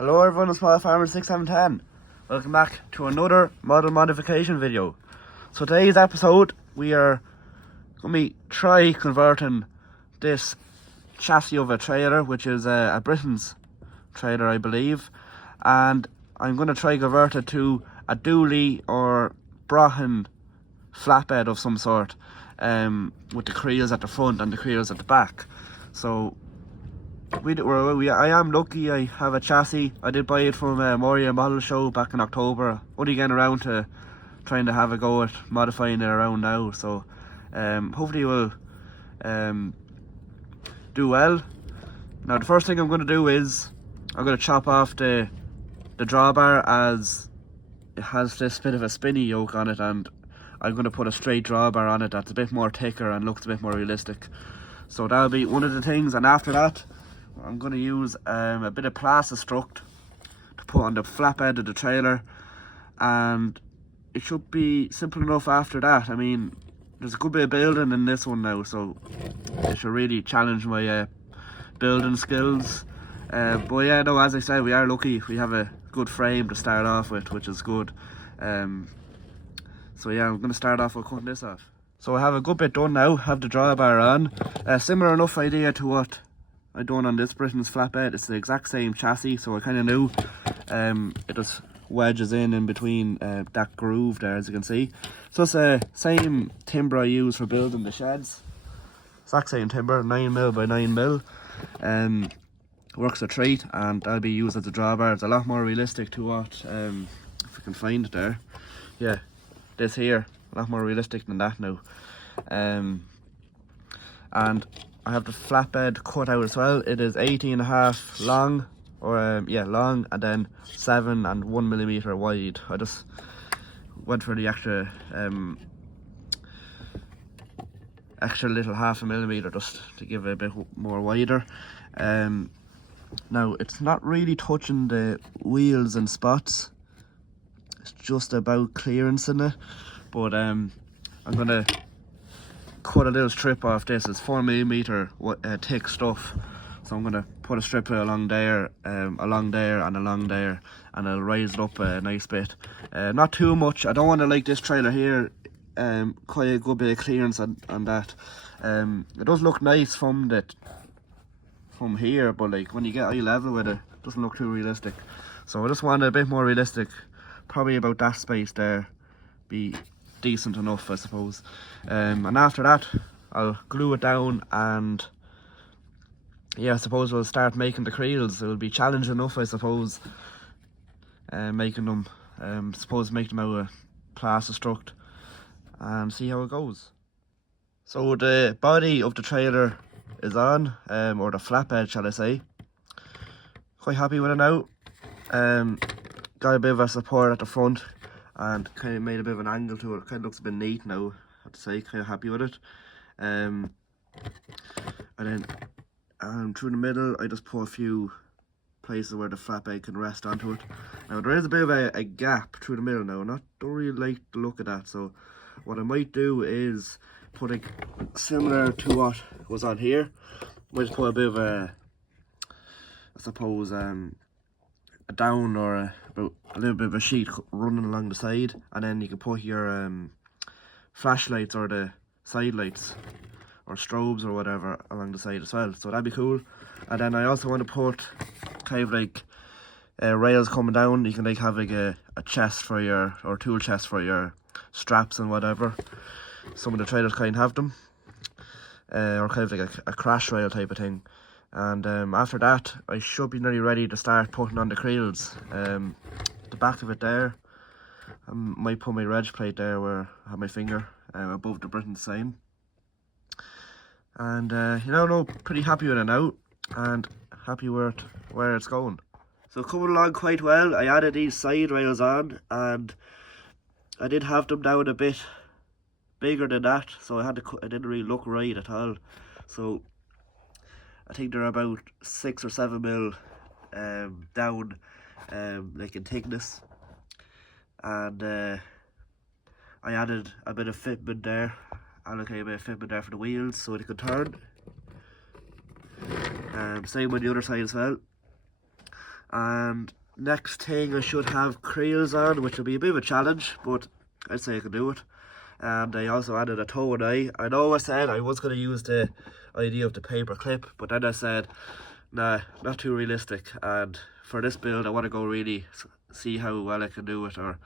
Hello everyone, it's Small Farmer 6710. Welcome back to another model modification video. So today's episode, we are going to try converting this chassis of a trailer, which is a Britain's trailer I believe, and I'm going to try convert it to a dually or Broughan flatbed of some sort, with the creels at the front and the creels at the back. So I am lucky I have a chassis. I did buy it from a Moria model show back in October. Only getting around to trying to have a go at modifying it around now. So hopefully we'll do well. Now the first thing I'm going to do is I'm going to chop off the drawbar, as it has this bit of a spinny yoke on it, and I'm going to put a straight drawbar on it that's a bit more thicker and looks a bit more realistic. So that'll be one of the things, and after that I'm going to use a bit of Plastistruct to put on the flatbed of the trailer, and it should be simple enough after that. I mean, there's a good bit of building in this one now, so it should really challenge my building skills. But yeah, no, as I said, we are lucky. We have a good frame to start off with, which is good. So yeah, I'm going to start off with cutting this off. So I have a good bit done now, have the drawbar on. Similar enough idea to what I done on this Britain's flatbed. It's the exact same chassis, so I kind of knew it just wedges in between that groove there, as you can see. So it's the same timber I use for building the sheds. Exact same timber, 9mm by 9mm. Works a treat, and that'll be used as a drawbar. It's a lot more realistic to what, if I can find it there. Yeah, this here, a lot more realistic than that now. And I have the flatbed cut out as well. It is 18.5 long, or long, and then 7 and 1mm wide. I just went for the extra little 0.5 millimeter just to give it a bit more wider. Now it's not really touching the wheels and spots. It's just about clearance in it. But I'm gonna cut a little strip off this. It's 4mm thick stuff, so I'm gonna put a strip along there, along there, and I'll raise it up a nice bit. Not too much. I don't want to, like this trailer here, quite a good bit of clearance on that. It does look nice from here, but like when you get eye level with it, it doesn't look too realistic. So I just want it a bit more realistic. Probably about that space there be decent enough, I suppose. And after that I'll glue it down, and yeah, I suppose we'll start making the creels. It'll be challenging enough, I suppose, making them. Suppose make them out of Plastistruct and see how it goes. So the body of the trailer is on, or the flatbed shall I say. Quite happy with it now. Got a bit of a support at the front and kind of made a bit of an angle to it. Kind of looks a bit neat now, I have to say. Kind of happy with it. And then through the middle I just put a few places where the flatbed can rest onto it. Now there is a bit of a gap through the middle now. Don't really like the look of that, so what I might do is put a similar to what was on here. Might put a bit of a, I suppose, a down or a little bit of a sheet running along the side, and then you can put your flashlights or the side lights or strobes or whatever along the side as well. So that'd be cool. And then I also want to put kind of like rails coming down. You can like have like a chest for your, or tool chest for your straps and whatever. Some of the trailers kind of have them, or kind of like a crash rail type of thing. And after that I should be nearly ready to start putting on the creels. The back of it there, I might put my reg plate there where I have my finger, above the Britain sign. And no, pretty happy with it now, and happy with where it's going. So coming along quite well. I added these side rails on, and I did have them down a bit bigger than that, so I didn't really look right at all. So I think they're about 6 or 7mm down, like in thickness. And I added a bit of fitment there, allocated a bit of fitment there for the wheels so it could turn. Same on the other side as well. And next thing, I should have creels on, which will be a bit of a challenge, but I'd say I can do it. And I also added a toe and eye. I know I said I was going to use the idea of the paper clip, but then I said, nah, not too realistic. And for this build, I want to go really see how well I can do it, or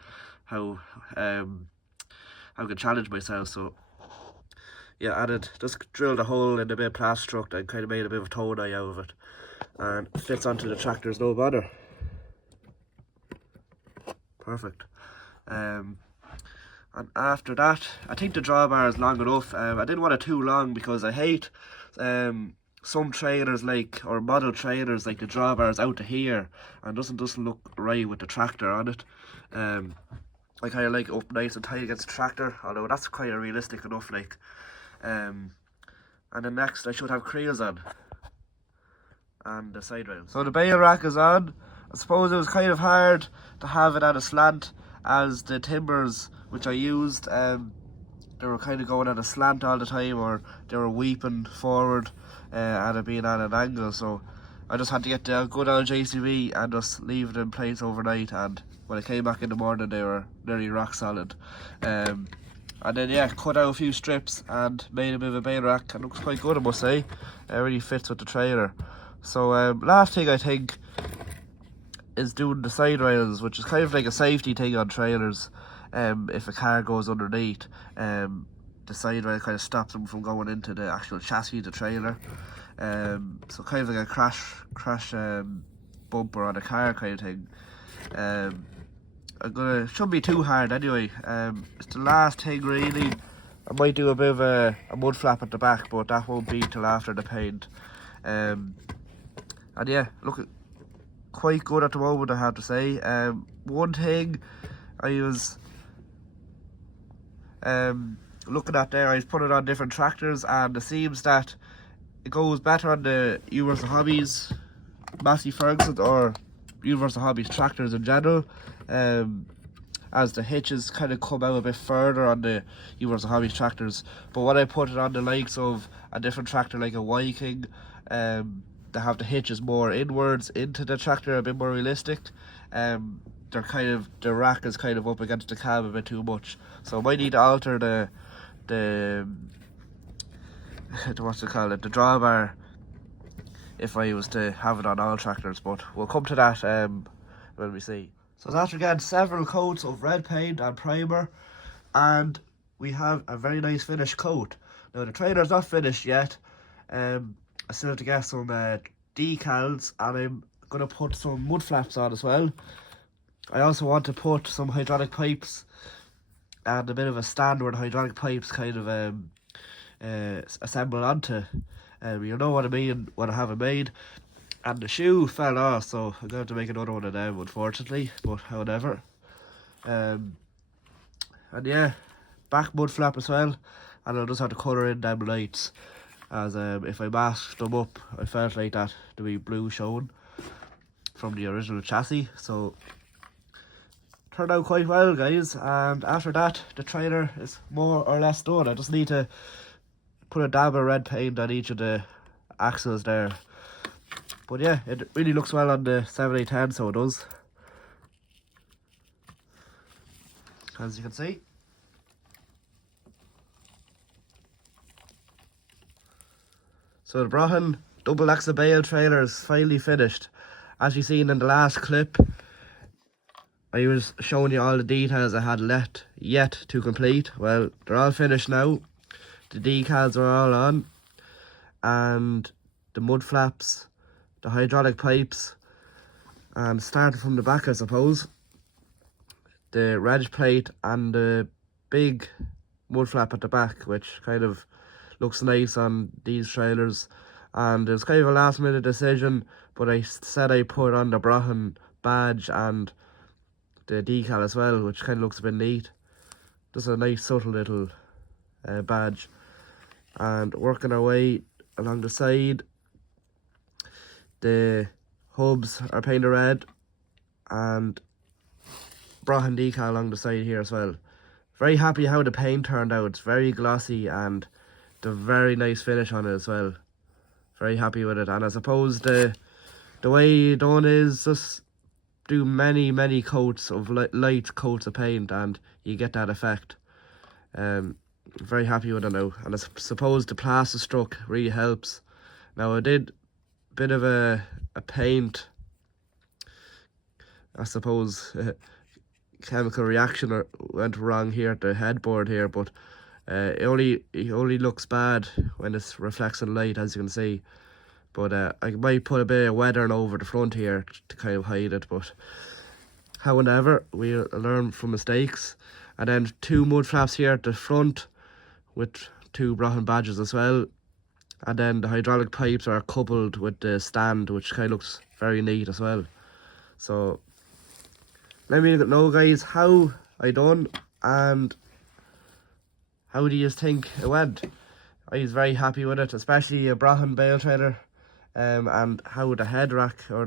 how I can challenge myself. So yeah, just drilled a hole in a bit of plastruct and kind of made a bit of a toe and eye out of it, and it fits onto the tractor's no bother. Perfect. And after that, I think the drawbar is long enough. I didn't want it too long because I hate some trailers or model trailers, like the drawbar is out to here and doesn't look right with the tractor on it. I kind of like it up nice and tight against the tractor, although that's quite realistic enough. And then next I should have creels on and the side rails. So the bale rack is on. I suppose it was kind of hard to have it at a slant, as the timbers which I used, they were kind of going at a slant all the time, or they were weeping forward and it being at an angle. So I just had to get the good old JCB and just leave it in place overnight, and when I came back in the morning they were nearly rock solid. And then yeah, cut out a few strips and made a bit of a bale rack, and looks quite good, I must say. It really fits with the trailer. So last thing I think is doing the side rails, which is kind of like a safety thing on trailers. If a car goes underneath, the side rail kind of stops them from going into the actual chassis of the trailer. So kind of like a crash bumper on a car kind of thing. Shouldn't be too hard anyway. It's the last thing really. I might do a bit of a mud flap at the back, but that won't be till after the paint. And yeah, look, quite good at the moment, I have to say. One thing I was looking at there, I was putting it on different tractors, and it seems that it goes better on the Universal Hobbies Massey Ferguson, or Universal Hobbies tractors in general, as the hitches kind of come out a bit further on the Universal Hobbies tractors. But when I put it on the likes of a different tractor like a Viking, they have the hitches more inwards into the tractor, a bit more realistic. The rack is kind of up against the cab a bit too much, so I might need to alter the the drawbar if I was to have it on all tractors, but we'll come to that when we see. So after getting several coats of red paint and primer, and we have a very nice finished coat. Now the trailer's not finished yet. I still have to get some decals, and I'm going to put some mud flaps on as well. I also want to put some hydraulic pipes and a bit of a stand where the hydraulic pipes kind of assemble onto. You know what I mean, what I have it made. And the shoe fell off, so I'm going to have to make another one of them, unfortunately, but however. And yeah, back mud flap as well, and I'll just have to colour in them lights, as if I masked them up, I felt like that to be blue showing from the original chassis. So turned out quite well, guys, and after that the trailer is more or less done. I just need to put a dab of red paint on each of the axles there. But yeah, it really looks well on the 7810, so it does, as you can see. So the Broughan double axle Bale trailer is finally finished. As you seen in the last clip, I was showing you all the details I had yet to complete. Well, they're all finished now. The decals are all on, and the mud flaps, the hydraulic pipes, and starting from the back, I suppose, the reg plate and the big mud flap at the back, which kind of looks nice on these trailers. And it was kind of a last minute decision, but I said I put on the Broughan badge and the decal as well, which kind of looks a bit neat. Just a nice subtle little badge. And working our way along the side, the hubs are painted red, and Broughan decal along the side here as well. Very happy how the paint turned out. It's very glossy, and the very nice finish on it as well. Very happy with it. And I suppose the the way you done is just do many coats of light coats of paint, and you get that effect. Very happy with it now, and I suppose the plaster struck really helps. Now I did a bit of a paint, I suppose, chemical reaction went wrong here at the headboard here, but it only looks bad when it's reflecting light, as you can see. But I might put a bit of weathering over the front here to kind of hide it. But however, we learn from mistakes. And then 2 mud flaps here at the front with 2 Broughan badges as well. And then the hydraulic pipes are coupled with the stand, which kind of looks very neat as well. So let me know, guys, how I done and how do you think it went. I was very happy with it, especially a Broughan Bale trailer, and how the head rack or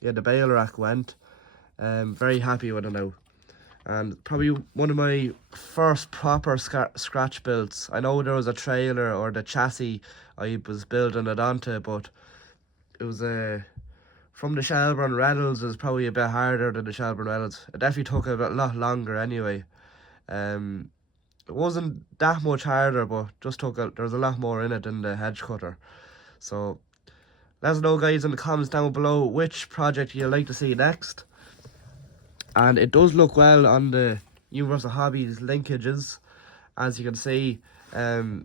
the Bale rack went. Very happy with it now, and probably one of my first proper scratch builds. I know there was a trailer or the chassis I was building it onto, but it was from the Shelburne Reynolds. Is probably a bit harder than the Shelburne Reynolds. It definitely took a lot longer anyway. It wasn't that much harder, but just there's a lot more in it than the hedge cutter. So let us know, guys, in the comments down below which project you'd like to see next. And it does look well on the Universal Hobbies linkages. As you can see, the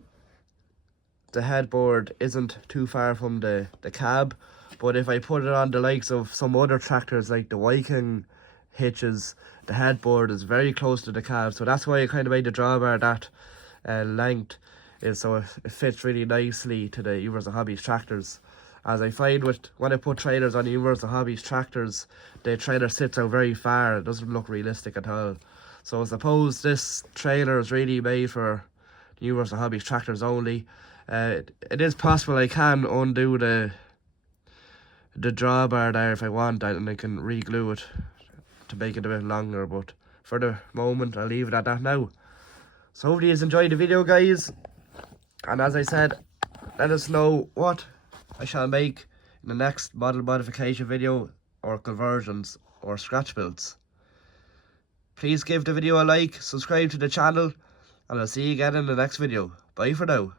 headboard isn't too far from the cab. But if I put it on the likes of some other tractors like the Viking hitches, the headboard is very close to the cab. So that's why I kind of made the drawbar that length, is so it fits really nicely to the Universal Hobbies tractors. As I find when I put trailers on Universal Hobbies tractors, the trailer sits out very far. It doesn't look realistic at all. So I suppose this trailer is really made for Universal Hobbies tractors only. It is possible I can undo the drawbar there if I want, and I can re-glue it to make it a bit longer, but for the moment I'll leave it at that now. So hopefully you enjoyed the video, guys, and as I said, let us know what I shall make in the next model modification video, or conversions, or scratch builds. Please give the video a like, subscribe to the channel, and I'll see you again in the next video. Bye for now.